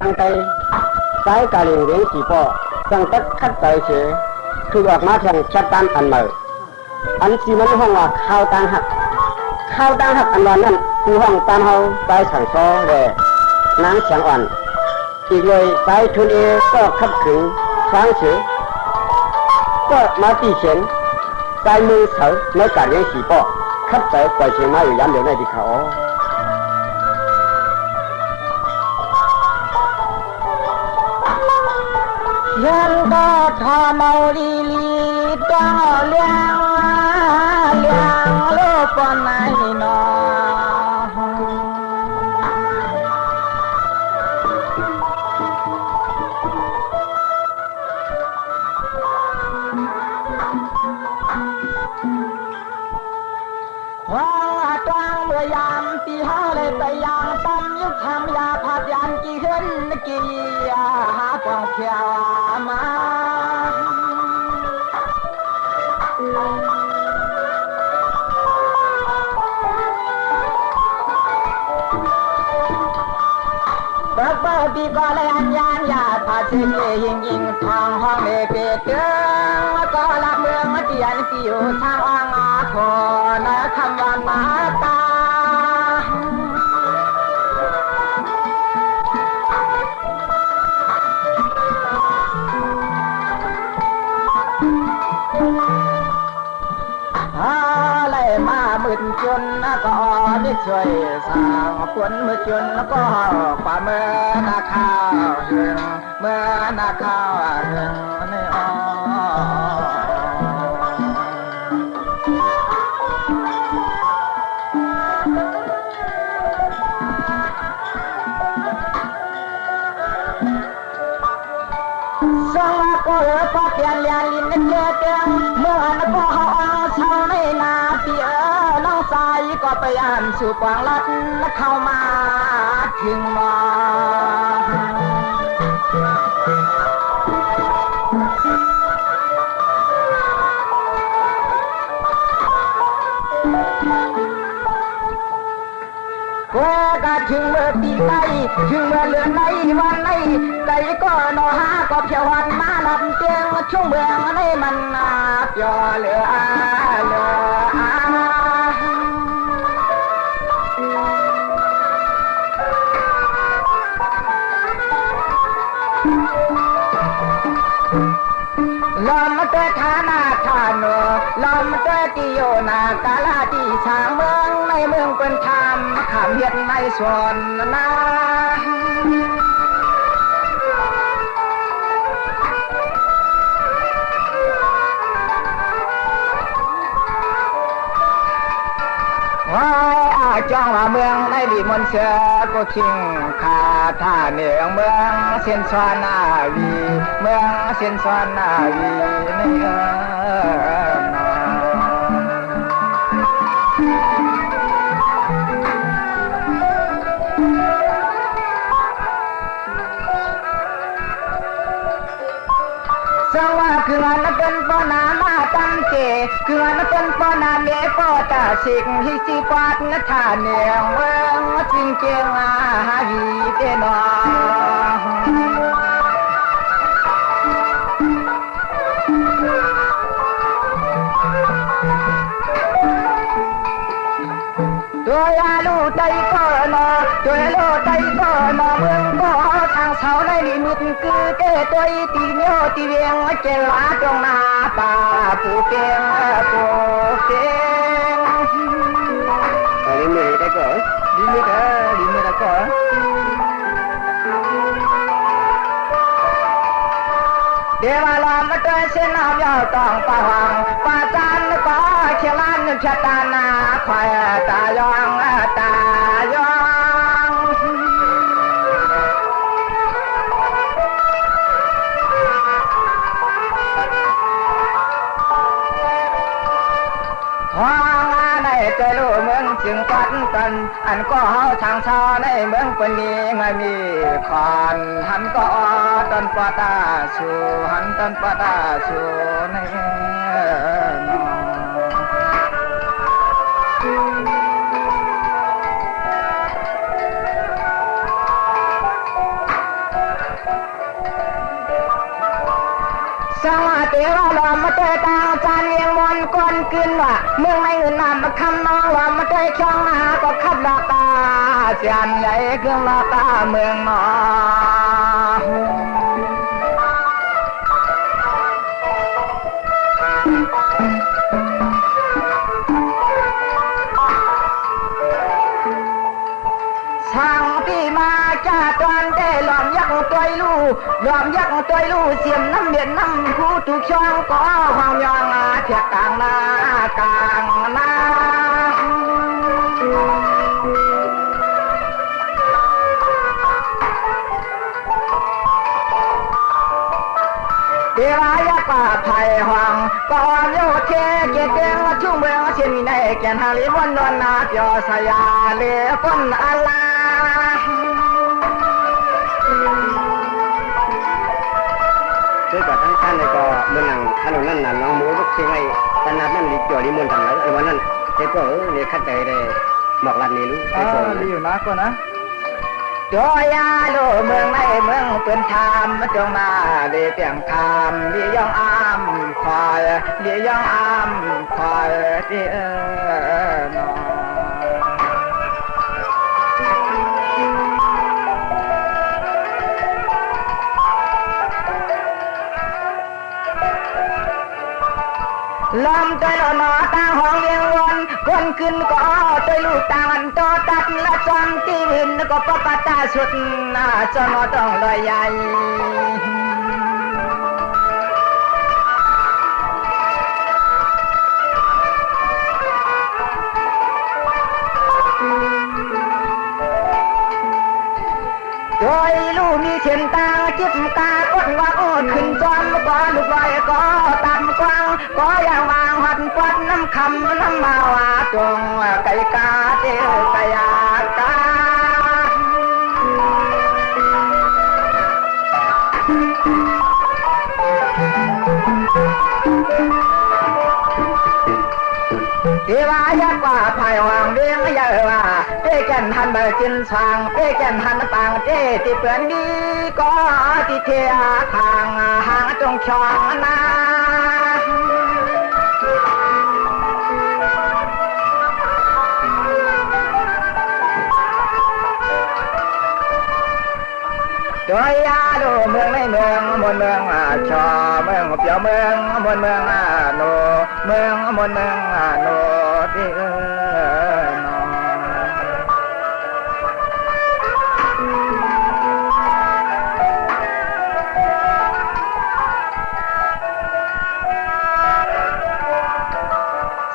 ตั้งใจสายกาลิงเลี้ยงสีปอตั้งแต่คัดใจเฉยคือออกมาทางชัดตามอันใหม่อันสีมันห้องว่าข้าวตังหักข้าวตังหักอันวันนั้นคือห้องตามเฮาไปสั่งซอแด่นางเสียงอ่อนอีกเลยสายทุนเอก็ขับขึงช้างเสือก็มาตีเฉียนสายมือเถอในการเลี้ยงสีปอขับใจปล่อยเชียงมาอยู่ย้ำเดี๋ยวในที่เขายันก็ทอเมาลีลีก็เลี้ยงโลกปนไหนนอว่าตรังเมื่อยามตีห้าเลยไปยางตั้มยุคทำยาผัดยันกี่ขึ้นกี่หาปองเขียวมาบักเบาดีก็เลยอันยานยาผัดเสียยิงทองห้องเด็กเตือนก็ละเมืองมาเตียนที่อยู่ทางอ่างอาโคนะคำวันมาตาอะไรมามืดจนก็ได้ช่วยสร้างฝนมืดจนก็ป่าเมื่อนาข้าวเหืองเมื่อนาข้าวเหืองในอ้อสังว่าก็ก็เปลี่ยนเลียนลิ้นเจ้าเมื่อนั้นก็เขาเช่าในนาปีน้องสายก็พยายามสู่กวางลัดเข้ามาถึงมากว่าถึงเมื่อปีใดถึงเมื่อเลือนในวันในใจก็นอหาก็เพียววันมาลับเตียงช่วงเมืองในมันเปียวเหลือลมตัวฐานาฐานโนลมตัวติโยนากาลาติชาเมืองในเมืองเป็นธรรมขามเฮ็ดในสวนนาจ้องว่าเมืองในดีมนเสือก็ชิงขาท่าเหนือเมืองเส้นซอนนาวีเมืองเส้นซอนนาวีในสังว่าคืองานนั้นเป็นปอนามาตั้งเจคืองานนั้นเป็นปอนาเมปอตาสิงฮิจิปาดนัทาเนียงเมืองจริงเจงอาหาวีเตนอตัวยาลูใจก็นอตัวยาลูใจก็นอเมืองก็ทางเสาในลิมิตคือเจ้ตัวตีเนียวตีเวียงเจลาตรงนาป่าปูเก่งปูเก่งลิมิตได้ก่อนลิมิตได้ก่อนเดี๋ยวลามาตัวเส้นน้ำยาวต้องป่าวังป่าจันก็เขียนล้านชะตานาควายตายองตายองท้องในเจริญเมืองจึงปันกันอันก็เฮาทางชาในเมืองปนีไม่มีขอนหันก็ต้นปตาชูหันต้นปตาชูใน เมืองไม่เงินนำมาคำน้องว่ามาได้ช่องนาก็ขับลาตาเสียนใหญ่เครื่องลาตาเมืองนอช่างที่มาจ้าตอนได้หลอมยักษ์ตัวลูหลอมยักษ์ตัวลูเสียมน้ำเบียนน้ำผู้ถูกช่องก็ความยองเทียกลางนากลางนาเทวายากว่าไผ่หวังก่อนโยเทเกเตงชุ่มเมืองเชียนในแก่นฮาริวันนวลนาเปียวสยาเลก้นอาลาด้วยกับทั้งท่านเลยก็เมืองหนังถนนนั่นน่ะน้องหมูลูกเชียงไอ้ตนาดนั่นรีจ่อรีมนทำไรไอ้วันนั้นเด็กก็เนี่ยขัดใจเลยหมอกลันนี่รู้ไอ้คน รีอยู่นะก็นะจอยาโลเมืองในเมืองเป็นธรรมจงมาเดียเปียงคำเดียยองอามคอยเดียยองอามคอยเดียนอลำใจหนอตาห้องเวียงวนคนขึ้นก็ใจลูกตาอันโตตัดและจอมที่วินก็ปกตาสุดน่าจะนอต้องลอยใหญ่โดยลูกมีเช่นตาจิบกาก้นว่าขึ้นจอมก็ลูกลอยก็ต่ำกว้างก็อย่างวางหัดควันน้ำคำน้ำมาว่าจงไก่กาเจ้าไก่ยากาเทวายากว่าภายหวังเลี้ยงเยอะว่าเป้แก่นทันเบอร์จินสางเป้แก่นทันปางเจ้ที่เปื่อนดีก็ที่เทียทางหางจงช่องนาโดยยาดูเมืองในเมืองมนเมืองชอเมืองเปียวเมืองมนเมืองโนเมืองมนเมืองโนที่น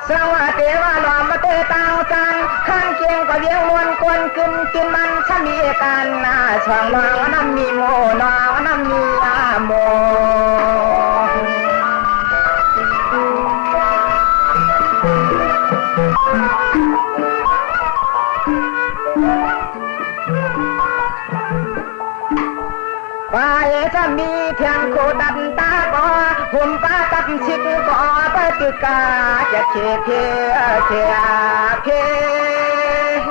สวัสดีว่าหลอมมาเตตังจันข้างเคียงก็เลี้ยงมวนกวนขึ้นกินมันถ้ามีกันช่างนองน้ำมีโมนองน้ำมีโมไปถ้ามีเพียงโคดันตาก็หุ่มป้าตัดชิดก็ไปตึกกาจะเชี่ยเชี่ยเชี่ยเชี่ย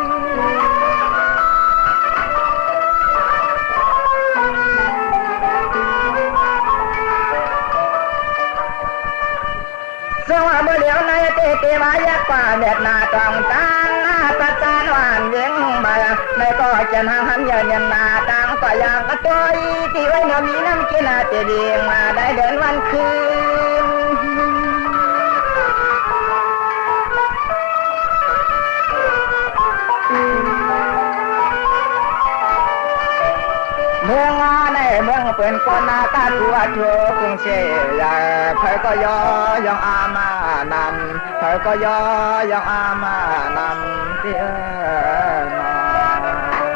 สวัสดีเหลียวในเตวายากว่าเม็ดนาตองตานประจานหวานเวียงมาในก็จะนางหันยันยันนาตังก็ยังกระต้อยที่ไว้น้ำมีน้ำกินเตียดีมาได้เดินวันคืนเมืองในเมืองเป็นคนนาตาตัวทัวกรุงเชียร์เผยก็ยอยองอามานำเผยก็ยอยองอามานำเตี้ยนอ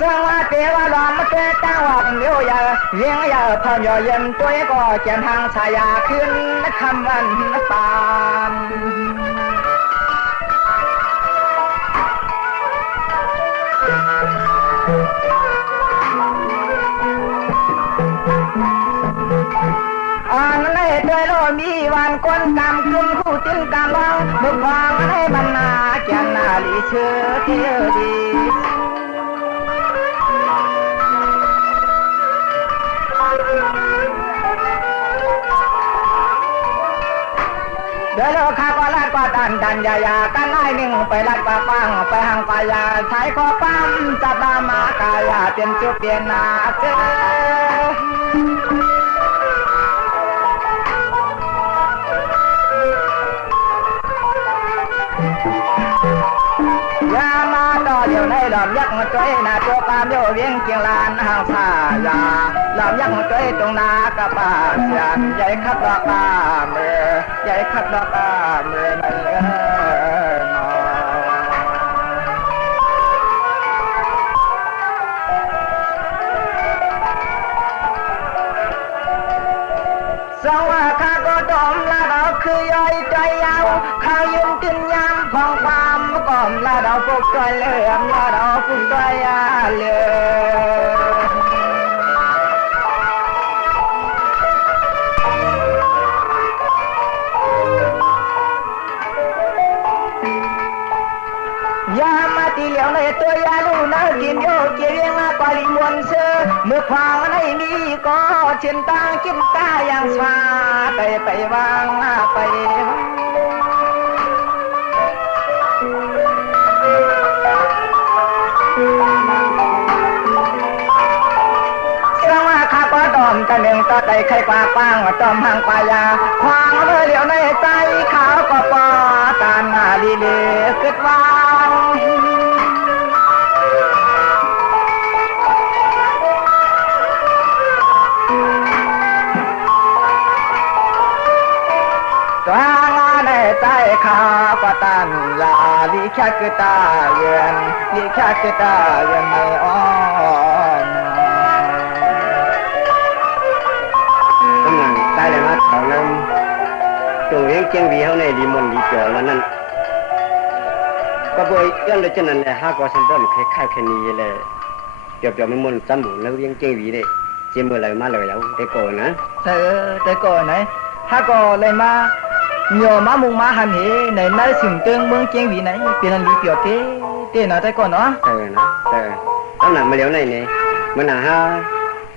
สวัสดีว่าหลอมมาเกิดตั้งวังเลี้ยวยาเลี้ยงยาพอยเย็นตัวก็เขียนทางสายาขึ้นคำวันปานอันในเตยโลมีวันคนกำขึ้นคู่ติ้นกำบังบุกวางให้บรรณาแก่นนาลีเชื่อเที่ยวดี กันดันยายากันไล่หนึ่งไปลัดปาปังไปหางปายาใช้ข้อปั๊มจับดามากายาเปลี่ยนจุดเปลี่ยนนาเจอยามาต่อเดี๋ยวในหลอมยักษ์มาจ้อยนาตัวปามโยเวียงเกียงลานหางสายาหลอมยักษ์มาจ้อยตรงนากระป่าเสียนใหญ่ขับดอกตาเมใหญ่ขับดอกตาเมในนอสว่าข้าก็ดมละดอกคือย่อยใจยาวข้ายืนกินยามของความก่อมละดอกพวกใจเหลื่อมละดอกพวกใจเหลื่อมยามาตีเหลียวในตัวยาลูนากินโยเกียงมาปาลิมวนเสือเมื่อควางในมีก็เช่นตากินตาอย่างสวาไปวางไปสว่าข้าก็ดอมตะหนึ่งต่อใจใครกว่าป้างดอมห่างกว่ายาควางเมื่อเหลียวในใจขาวก็ปอตานหน้าลีเลกึดวางตัวงานในใจข้าก็ตันยาลีแค่กึตาเย็นลีแค่กึตาเย็นไม่อ่อนกำลังใต้เลยมาเขานำตัวเองเจียงวีเขาในดีมนดีเปียวแล้วนั่นก็บ่อยย้อนเลยจังนั้นแหละหาก็สันบ่มคล้ายๆแค่นี้เลยเปียวๆมันมนจำหมู่แล้วเรียงเจียงวีเด้เจียงบ่เลยมาเลยแล้วแต่ก่อนนะแต่ก่อนไหนถ้าก็เลยมาเหนียวมามุงมาหันเหในในสึงเติงเมืองเจียงวีไหนเป็นอันดีเปียวเต้นะแต่ก่อนเนาะนะตั้งหนังมาแล้วไหนนี่มันหนาห้า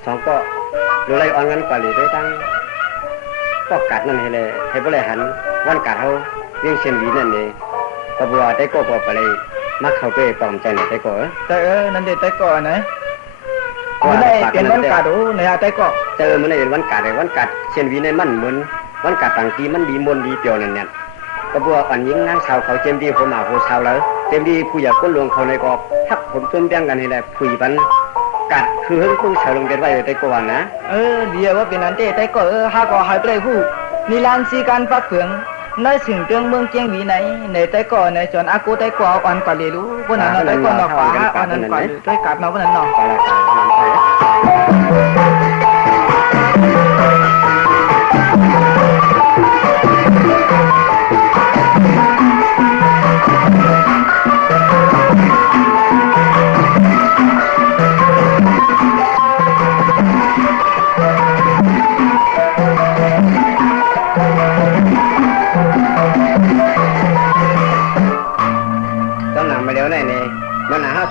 สองก็ดูไรอ่อนกันกว่าหรือได้ตั้งก็กัดนั่นเลยให้บ่เลยหันวันกัดเขาเรื่องเชียนวีนั่นนี่ก็บัวได้ก็ไปเลยมักเข้าไปปลอมใจหน่อยได้ก็นั่นเด็ดแต่ก่อนไหนมันได้เป็นวันกัดดูในแต่ก็มันได้เป็นวันกัดเลยวันกัดเชียนวีในมันเหมือนวันกัดต่างทีมันดีมนดีเปียวนั่นเนี่ยก็บัวอ่อนยิงนางชาวเขาเจมดีผมหมาโหชาวแล้วเจมดีผู้ใหญ่ก้นหลวงเขาในกอบทักผมต้มแป้งกันนี่แหละผู้บันกัดคือเฮิ่งพึ่งชาวลงเด็ดไว้ได้ก็ว่านะเดี๋ยวว่าเป็นอันแต่ก็หาก็หายไปเลยผู้นิรันดร์สีการปักเฟืองในสึงเติงเมืองเจียงวีไหนในแต่ก็ในจนอากูแต่ก็อ่อนกว่าเลยรู้พวกนั้นแต่ก็นอกฟ้าอ่อนนั้นกว่าด้วยกัดมาพวกนั้นนอก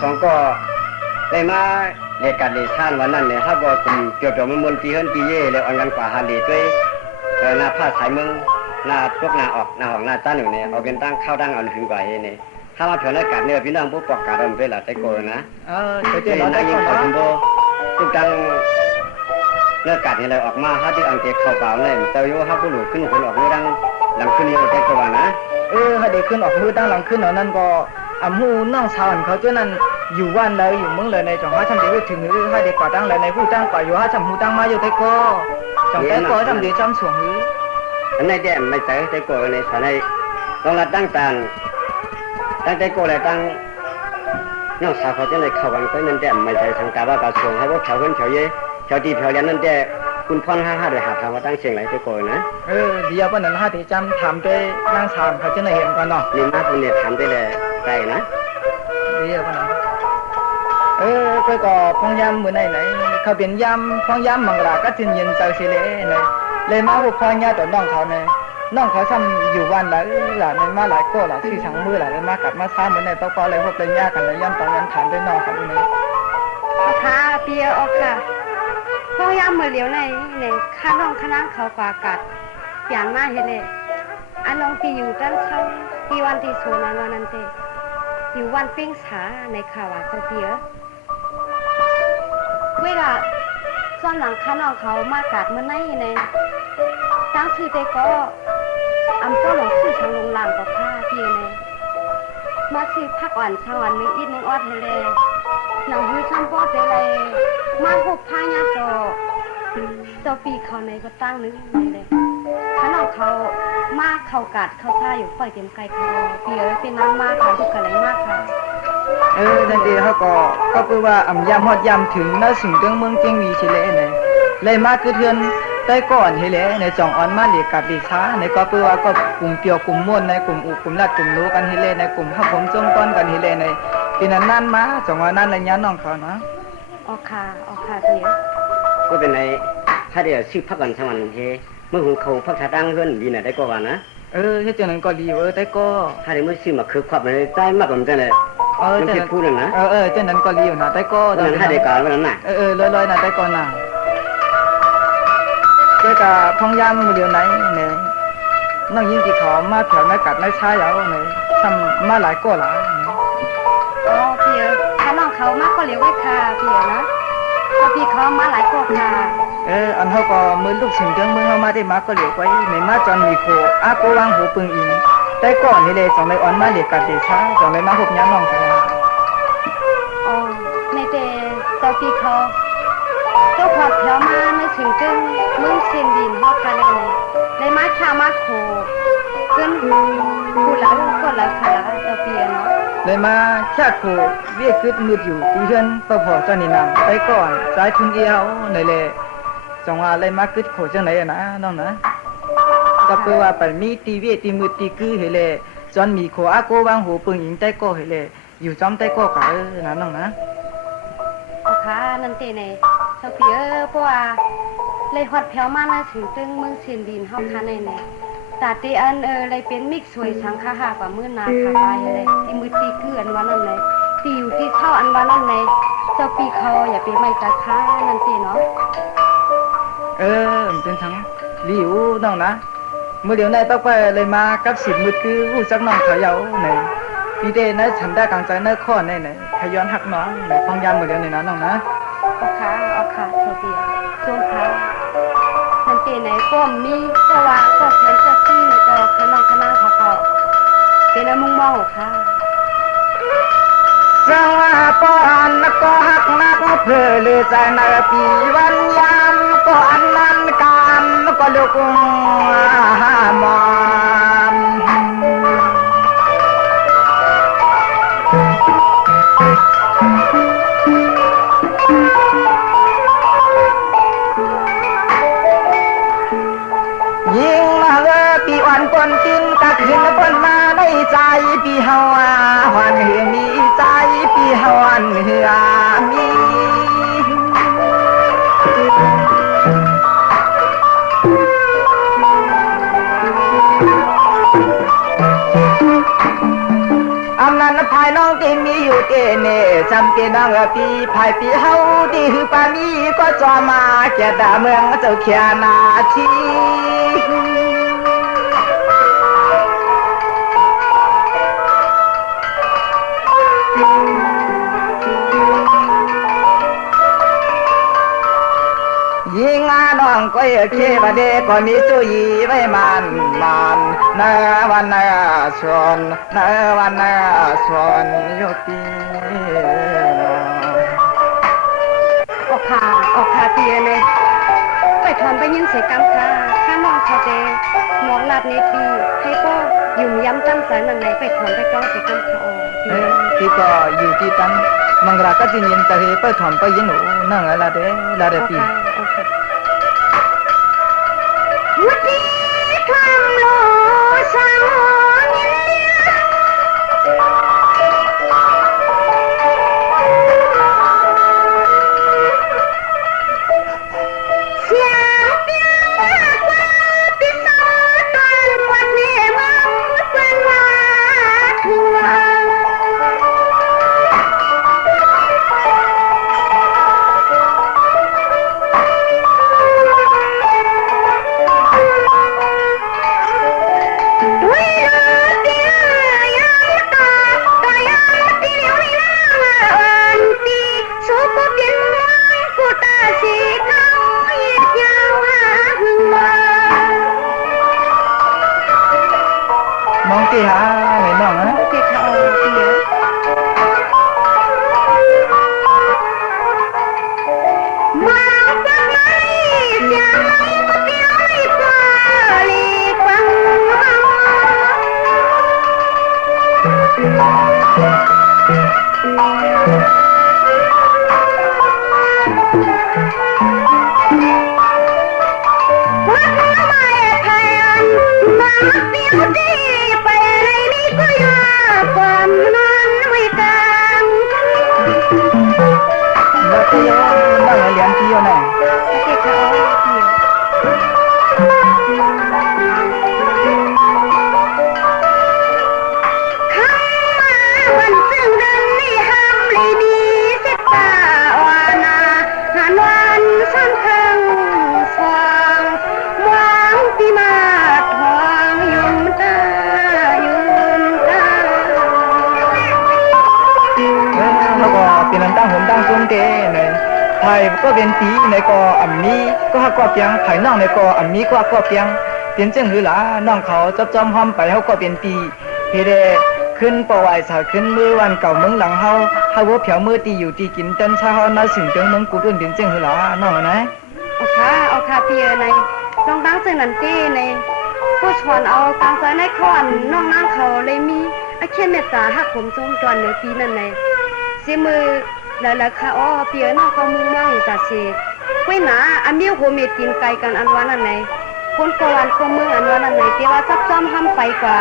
สองก็ได้มาเรียกการเรียท่านวันนั้นเนี่ยถ้าบอกเกี่ยวกับมวลปีเฮิรนปีเย่แล้วอ่อนกันกว่าฮารีด้วยหน้าผ้าสายเมืองหน้าพวกหน้าออกหน้าห้องหน้าจ้าหนึ่งเนี่ยเอาเป็นตั้งเข้าตั้งเอาถึงกว่าเฮเนี่ยถ้ามาเถื่อนอากาศเนี่ยพี่น้องพวกปอกกาดมเป็นหลักไตโกนะเจ้าหน้ายิงเขาคุณโบทุกตั้งเลือกกัดนี่เลยออกมาถ้าที่อังเกตเข้าเปล่าเลยเตยโย่ถ้าผู้หลุดขึ้นคนออกมือดังหลังขึ้นนี่ไตโกนะให้เด็กขึ้นออกมือตั้งหลังขึ้นเอานั่นก็มูน้องสาวเขาเจ้านั้นอยู่วันเลยอยู่เมืองเลยในจังหวัดทำเดี๋ยวถึงหรือให้เด็กก่อตั้งเลยในผู้ตั้งก่ออยู่ให้ทำผู้ตั้งมาอยู่แต่ก็จังแต่ก็ทำเดี๋ยวจำส่วนหรืออันนี้แด่ไม่ใช่แต่ก็ในสถานที่ต้องรัดตั้งต่างตั้งแต่ก็เลยตั้งน้องสาวเขาจะเลยเข้ากันก็นั่นแด่ไม่ใช่ทางการว่ากระทรวงให้พวกชาวเงินชาวเย่ชาวดีชาวเลี้ยนนั่นแด่คุณพ่อห้าโดยหาทางว่าตั้งเชียงไหลแต่ก็นะเดี๋ยววันนั้นให้เดี๋ยวจำถามด้วยนางสาวเขาจะได้เห็นกันเนาะนี่มาตรงนี้ถามได้เลยได้นะเดี๋ยววันนั้นก็พองยำมือไหนเขาเป็นยำพองยำมังลาก็จินเย็นเจ้าสิเลยมาพวกพองยาต่อน้องเขาเนี่ยน้องเขาทำอยู่วันแล้วหลานมาหลายก็หลายที่ทั้งมือหลายมากัดมาซ้ำเหมือนในตะกอเลยพวกเป็นยากันเลยย่ำตอนนั้นถามด้วยน้องเขาเนี่ยค่ะเปียออกค่ะพองยำมือเหลียวในข้าน้องข้านั่งเขากว่ากัดอย่างมากเห็นเลยอันน้องปีอยู่กันเขาพ ที่วันที่โซนั้นวันนั้นเตอยู่วันปิ้งสาในข่าวเจ้าเปียเวลาซ้อนหลังข้าน้องเขามากาดเมื่อไหร่เนี่ยตั้งชื่อเตก็อำเจ้าหลงชื่อทางลงหลังกับข้าเปียเนี่ยมาชื่อพักอ่อนชาวอันนึงอีกนึงออดเฮเลยหนังหูช่างพ่อเจเลยมาหุบพายาโจปีเขาในก็ตั้งนึงเลยข้าน้องเขามากเขากัดเขาท่าอยู่ปล่อยเต็มไกลเขาเปียเป็นน้ำมากค่ะทุกกันเลยมากค่ะนั่นเองเขาก็เพื่อว่าอ่ำยำฮอดยำถึงน่าสูงเรื่องเมืองเจียงวีเฉลยเนี่ยเลยมากคือเทือนได้ก่อนเฮเลยในจ่องอ่อนมาเหลียกับดีช้าในก็เพื่อว่าก็กลุ่มเปียวกลุ่มม่วนในกลุ่มอุกลุ่มลัดกลุ่มรู้กันเฮเลยในกลุ่มข้าผมจงต้นกันเฮเลยในปีนั้นนั่นมาจ่องอ่อนนั่นอะไรเงี้ยน้องเขานะออกค่ะเปียก็เป็นไรถ้าเดี๋ยวชื่อพักก่อนสักวันเฮเมื่อหุงเขาพักชาตั้งเพื่อนดีน่ะได้ก็ว่านะเฮ็ดจังนั้นก็ดีได้ก็ถ้าเดี๋ยวมื่อชื่อมาคือความมันใจมากกว่ามันจะเลยมันผิดพูดนะจังนั้นก็ดีอยู่นะได้ก็นั้นถ้าเดี๋ยวก่อนวันนั้นน่ะลอยๆนะได้ก็น่ะก็กะพองยามมื้อเดียวไหนเนี่ยน้องยิงที่เขามาแถวในกัดในช้าเหยาเนี่ยซ้ำมาหลายก็หลายเปียถ้าน้องเขามากก็เลี้ยวไว้ค่ะเปียนะก็พี่เขามาหลายก็ค่ะอันเขาก็มือลูกสิงเดืองมือเขามาได้มาก็เหลียวไว้ในมาจอนมีโคอาโกวางหูปึงอิงแต่ก่อนนี่เลยจองในอ่อนมาเหลียกัดเดช้าจองในมาหบย้ำน้องเขาในเตเจ้าพี่เขาเจ้าพอดเพียวมาในถึงเกินมึงเซียนดินฮอกกันในมาชามาโคเกินผู้หลังก็หลังขาเจ้าเปียเนาะเลยมาชาโคเวียกึดมืดอยู่ปีเฮือนประพอเจ้านี่นำไปก่อนสายทุนเอียวในเลยจังว่าเลยมากึดโขจังไหนนะน้องนะก็เพื่อว่าไปมีตีเวตีมือตีคือเฮเลยจอนมีโคอาโกวางหูปึงอิงใต้ก็เฮเลยอยู่จอมใต้ก็กะนะน้องนะค่ะนั่นเตในเจ้าเปียเพราะว่าเลยฮอดเพียวมาในถึงตึงเมืองเซียนดินฮอกค่ะในตาเตอันเลยเป็นมิกสวยสังฆะหากว่ามื้อนาคาไปเลยที่มือตีคืออันว่านั่นเลยตีอยู่ที่เท่าอันว่านั่นเลยเจ้าปีเขาอย่าไปไม่ตาค้านั่นเตเนาะเป็นทั้งลิวน้องนะมื้อเดียวในต้องไปเลยมากับสิบมือคือรู้จักน้องเขาเยาในปีเดนะฉันได้กลางใจในข้อในขย้อนหักน้องในฟังยามมื้อเดียวในนั้นน้องนะเอาค่ะเจ้าเปียจงค่ะนั่นเตไหนก็มีก็ว่าก็เขียนจะชื่อก็ขนองขนาเขาก็เป็นมุงมองค่ะสว่าปอนก็หักนักเพื่อเลยใจในปีวันยามก็อันนั้นการก็ลุกมอนยิงมาเลยปีอ่อนปนตินกักขึ้นปนมาได้ใจปีเฮาหวันเฮือมีใจปีเฮาหวันเฮือมีอำนั้นภายน้องที่มีอยู่เกเนจำเกน้องปีภายปีเฮาดีหือปามีก็จอมาแก่ดาเมืองเจ้าเขียนาชียิงน้องก็เคบเดก็มีจุยไว้มันนาวันนาชนนาวันนาชนยุติออกค่ะเตียเลยไปถอนไปยินเสียกรรมค่ะข้าน้องเขาเจหมอลาดในปีให้ก็ยุ่มย้ำตั้งใจนั่นไหนไปถอนไปก้องเสียกรรมค่ะที่ก็อยู่ที่ตั้งมังราก็จะยินแต่ไปถอนไปยินหนูนั่งอะไรลาเดปีวันนี้ทำโลสัง ไทยก็เป็นปีในก็อันนี้ก็ฮักก็เปียงไผ่น้องในก็อันนี้ก็เปียงเปลี่ยนจังหือหลาน้องเขาจับจอมห้อมไปเฮาก็เป็นปีเฮเดขึ้นประวัติศาสตร์ขึ้นมือวันเก่าเมืองหลังเฮาว่าเผียวมือตีอยู่ตีกินเต้นชาเฮานาสิ่งเจังเมืองกูรุ่นเป็นจังหือหลาน้องนะเอาค่ะพี่ในน้องตั้งซึ่งนั่นตีในผู้ชวนเอากลางใจในขอนน้องนางเขาเลยมีอาเขียนเมตตาฮักผมจงจวนเหนือปีนั่นในสิมือแล้วค่ะอ๋อพี่น้องเขามุ่งมั่งจัดสิกุ้ยหนาอันนี้โหเมตินไกลกันอันว่านั่นไหนคนกวนคนเมืองอันว่านั่นไหนที่ว่าซับซ้อมห้ำไปกว่า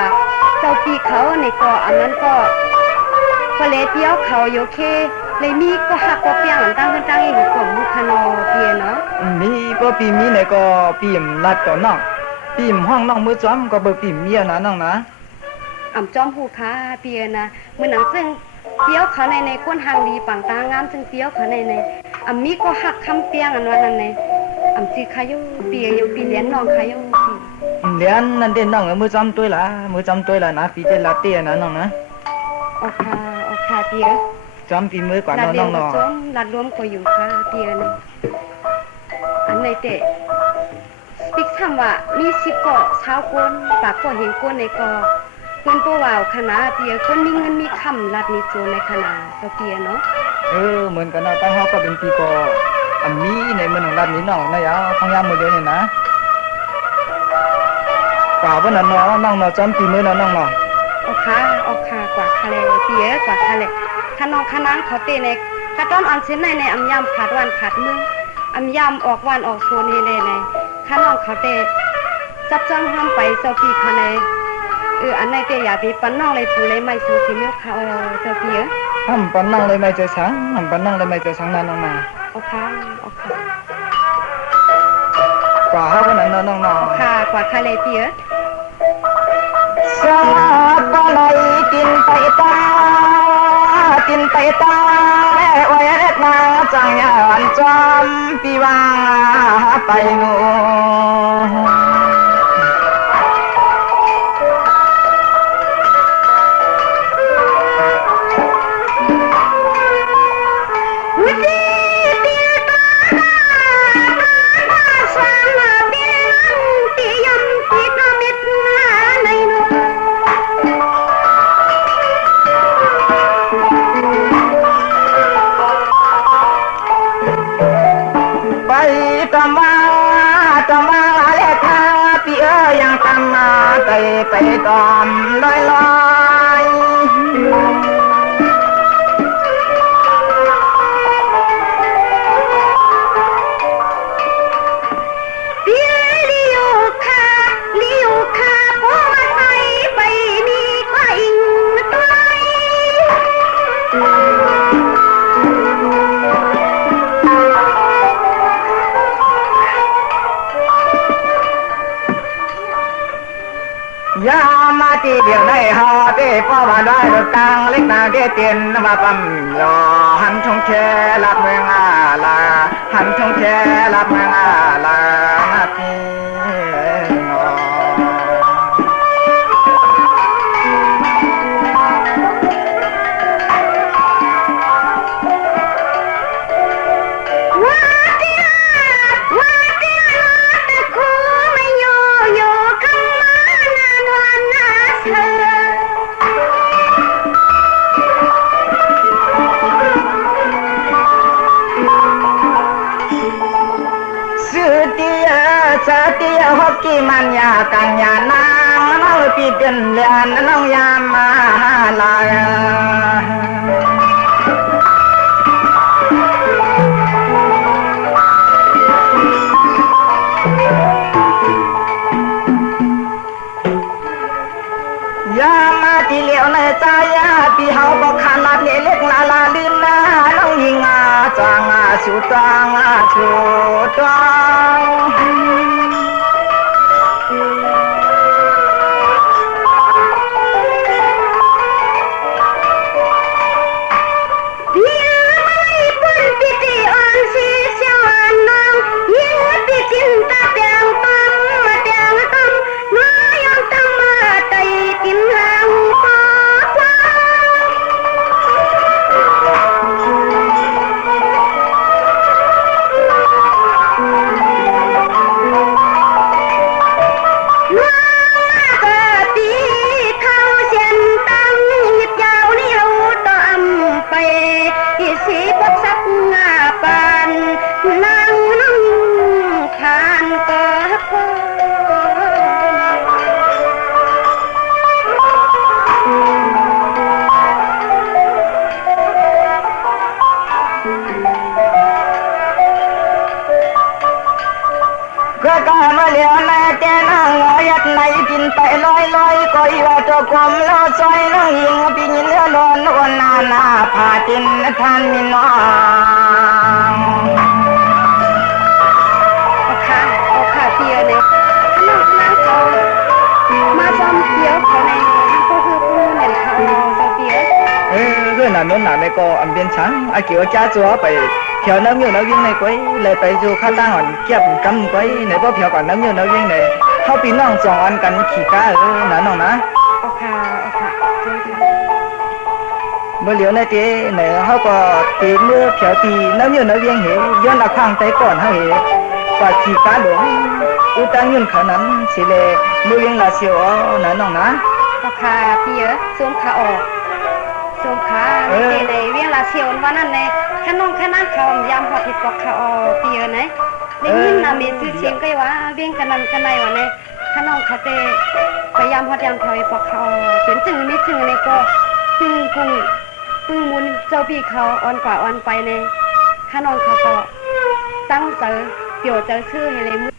เจ้าปีเขาในก็อันนั้นก็พอเลเดียวเขาโยเคเลยมีก็หักก็เปียงอันตั้งขึ้นตั้งเองกลมมุขนอเปียเนาะมีก็ปีมีในก็ปีมลัดก่อนน้องปีมห้องน้องมือจ้อมก็เบิกปีมเมียนะน้องนะจอมหูค้าเปียนะมือหนังซึ่งเปียวเขาในก้นหางดีปังตางามซึ่งเปียวเขาในมีก็หักคำเปียงอันว่านั่นในจีขายเปียอยู่ปีเลี้ยนน้องขายเลี้ยนนั่นเด่นน้องมือจำตัวละมือจำตัวละนะปีเจลาเตียนะน้องนะโอเคเปียจำปีมือกว่าน้องน้องลัดรวมก็อยู่ค่ะเปียนะอันในเตะปิกทำว่ามีสิบเกาะเช้าก้นปากก็เห็นก้นในกอเงินตัวว่าวคณะเปียคนมีเงินมีคำรัดมีโจในคณะตัวเปียเนาะเหมือนกันนะตั้งเขาก็เป็นปีกออันนี้ในเมืองรัดนี้น้องนะยาทางยามมือเดียวเนี่ยนะกว่าวันนั้นน้องจำปีมือน้องโอเคกว่าคาเลเปียกว่าคาเลถ้าน้องคณะเขาเตะในกระต้อนอันเส้นในอำยำขาดวันขาดมืออำยำออกวันออกโซนในถ้าน้องเขาเตะจับจ้องห้ามไปเจ้าปีคาเลอันในเตะอย่าปีปันน้องเลยปูเลยไม่สูสีเนื้อเขาเจ้าปีห้ามปันน้องเลยไม่เจอช้างห้ามปันน้องเลยไม่เจอช้างนั่นน้องมาโอเคกว่าวันนั้นน้องค่ะกว่าคาเลเปียสาบะไหลกินไปตาไว้นาจังยานจอมปีว่าไปงูไปตอมลอยเปียลิโอคาพอมาใส่ไปมีก็อิงตัวยามาที่เดียวได้หอเต้ป้อมาได้รถตังเล็กนาเกเตียนมาปั๊มรอหันชงแช่รับเมืองอาลาหันชงแช่รับเมืองอาลานาทีฮอกกี้มันยากังยานางน้องปีเดินเลียนน้องยามมาลายยามาที่เหลียวในใจปีเฮาก็ขานาดเล็กลาลาลื่นน้องยิงจางชูตังชูตัง นั่งทานเปิดโพก็กมาเหลียวนาแกนางงอยัดในกินไปลอยลอยก็อีว่าตัวกลมล้อซอยนั่งยิงปีนเรือลอนวนนานาผาจินทานมีน้อง เอาค่ะเพียเนี่ยขนมนั่งเขามาจอมเพียวเขาในก็คือผู้เหม็นเขาเขาเพีย cái nào nó làm mấy cô âm biên sáng ai kiểu cha chúa phải theo nấu nhiều nấu viên này quấy lại phải dù khát ta hòn kẹp cắm quấy này bao theo còn nấu nhiều nấu viên nàyเขาปีน้องสองอันกันขี่ก้านั่นน้องนะ เอาค่ะใช่ค่ะ เมื่อเหลียวในเจ๊เนี่ยเขาก็ตีเมื่อเผียวตีน้ำเยอะน้ำเวียงเหย้อนหลักข้างใจก่อนเขาเหกว่าขี่ก้าหลวงอุตังยืนขนั้นสิเลมือเวียงลาเสียวนั่นน้องนะ เอาค่ะเพียสวมขาออกสวมขาในในเวียงลาเชียววันนั้นในขนมขนาดเขายำหอดที่ปอกขาออกเพียไหนได้ยินนะมีชื่อเสียงก็ว่าเวียงกันนั้นกันในวันในขนมคาเต้พยายามหอดยำเขาปอกขาเป็นจึงนิดจึงในก็ปึ้งมุนเจ้าพี่เขาอ่อนกว่าอ่อนไปในขนมเขาก็ตั้งเจอเปี่ยวเจอชื่อให้เลยมือ